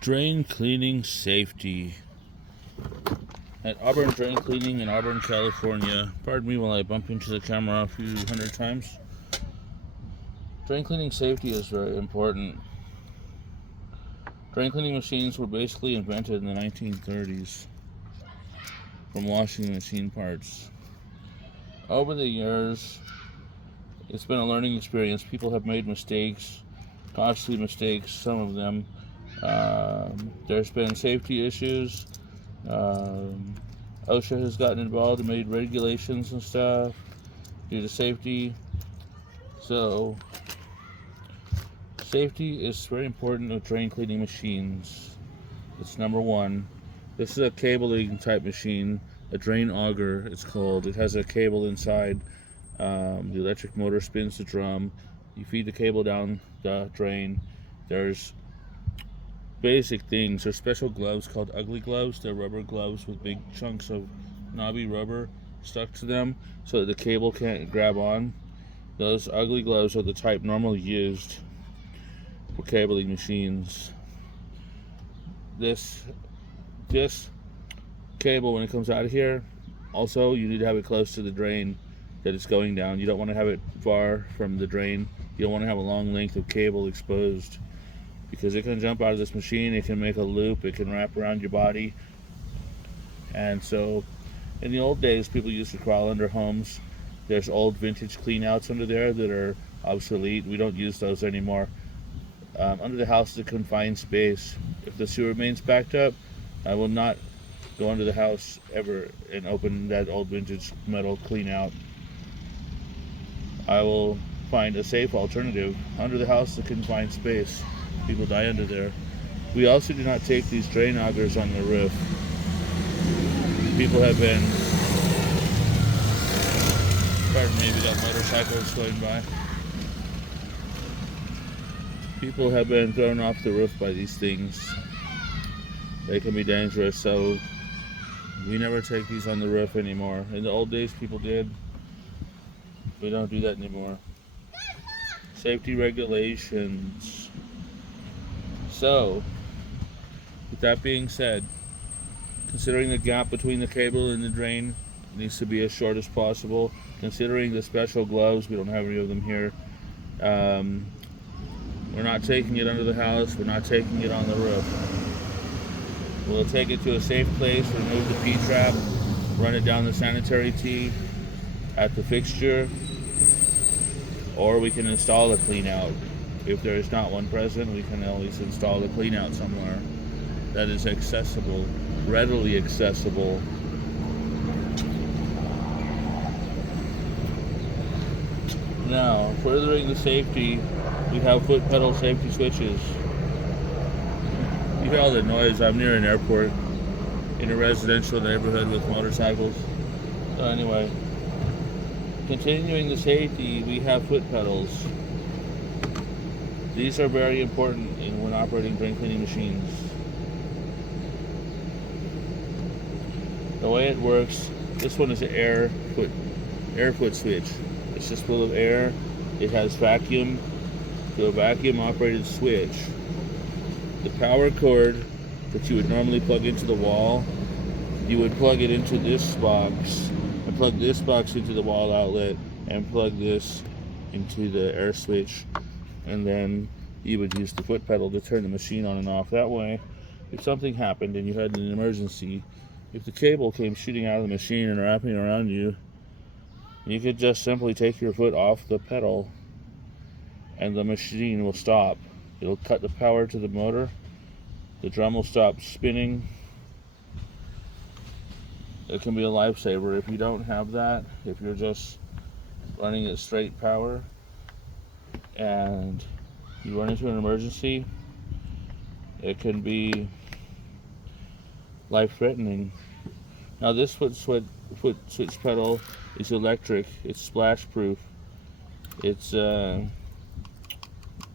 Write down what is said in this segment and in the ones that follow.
Drain cleaning safety. At Auburn Drain Cleaning in Auburn, California. Pardon me while I bump into the camera a few hundred times. Drain cleaning safety is very important. Drain cleaning machines were basically invented in the 1930s from washing machine parts. Over the years, it's been a learning experience. People have made mistakes, costly mistakes, some of them. There's been safety issues. OSHA has gotten involved and made regulations and stuff due to safety. So, safety is very important with drain cleaning machines. It's number one. This is a cabling type machine, a drain auger it's called. It has a cable inside. The electric motor spins the drum. You feed the cable down the drain. There's basic things. There's special gloves called ugly gloves. They're rubber gloves with big chunks of knobby rubber stuck to them so that the cable can't grab on. Those ugly gloves are the type normally used for cabling machines. This cable, when it comes out of here, also you need to have it close to the drain that it's going down. You don't want to have it far from the drain. You don't want to have a long length of cable exposed, because it can jump out of this machine, it can make a loop, it can wrap around your body. And so, in the old days, people used to crawl under homes. There's old vintage cleanouts under there that are obsolete. We don't use those anymore. Under the house is a confined space. If the sewer main's backed up, I will not go under the house ever and open that old vintage metal cleanout. I will find a safe alternative. Under the house is a confined space. People die under there. We also do not take these drain augers on the roof. People have been, pardon me, we got motorcycles going by. People have been thrown off the roof by these things. They can be dangerous, so we never take these on the roof anymore. In the old days, people did. We don't do that anymore. Safety regulations. So, with that being said, considering the gap between the cable and the drain needs to be as short as possible, considering the special gloves, we don't have any of them here, we're not taking it under the house, we're not taking it on the roof. We'll take it to a safe place, remove the P-trap, run it down the sanitary tee at the fixture, or we can install a clean out. If there is not one present, we can always install a clean out somewhere that is accessible, readily accessible. Now, furthering the safety, we have foot pedal safety switches. You hear all the noise. I'm near an airport in a residential neighborhood with motorcycles. So anyway, continuing the safety, we have foot pedals. These are very important when operating drain cleaning machines. The way it works, this one is an air foot switch. It's just full of air. It has vacuum to a vacuum operated switch. The power cord that you would normally plug into the wall, you would plug it into this box and plug this box into the wall outlet and plug this into the air switch, and then you would use the foot pedal to turn the machine on and off. That way, if something happened and you had an emergency, if the cable came shooting out of the machine and wrapping around you, you could just simply take your foot off the pedal and the machine will stop. It'll cut the power to the motor. The drum will stop spinning. It can be a lifesaver. If you don't have that, if you're just running at straight power and you run into an emergency, it can be life-threatening. Now this foot switch pedal is electric. It's splash-proof. It's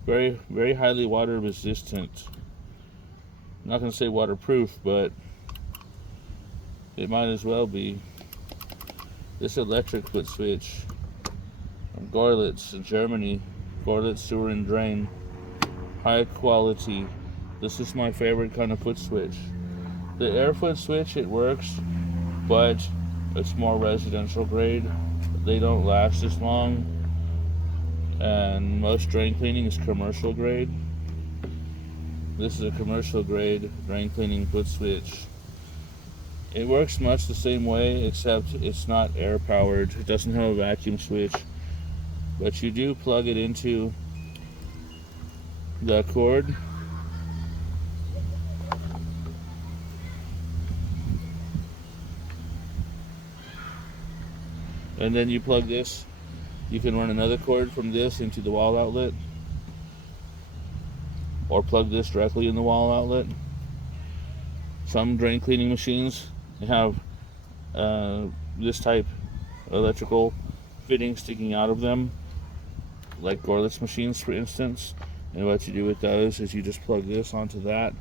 very, very highly water resistant. I'm not going to say waterproof, but it might as well be. This electric foot switch from Gorlitz in Germany, Gorlitz Sewer and Drain, high quality. This is my favorite kind of foot switch. The air foot switch, it works, but it's more residential grade. They don't last as long, and most drain cleaning is commercial grade. This is a commercial grade drain cleaning foot switch. It works much the same way, except it's not air powered. It doesn't have a vacuum switch, but you do plug it into the cord. And then you plug this. You can run another cord from this into the wall outlet, or plug this directly in the wall outlet. Some drain cleaning machines have this type electrical fitting sticking out of them, like Gorlitz machines, for instance. And what you do with those is you just plug this onto that,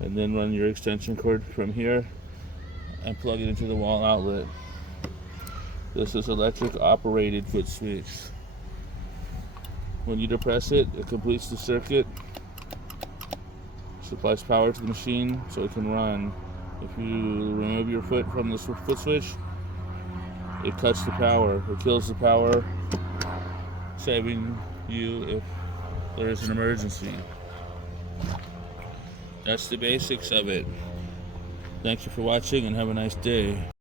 and then run your extension cord from here and plug it into the wall outlet. This is electric operated foot switch. When you depress it, it completes the circuit, supplies power to the machine so it can run. If you remove your foot from the foot switch, it cuts the power, it kills the power, saving you if there is an emergency. That's the basics of it. Thank you for watching and have a nice day.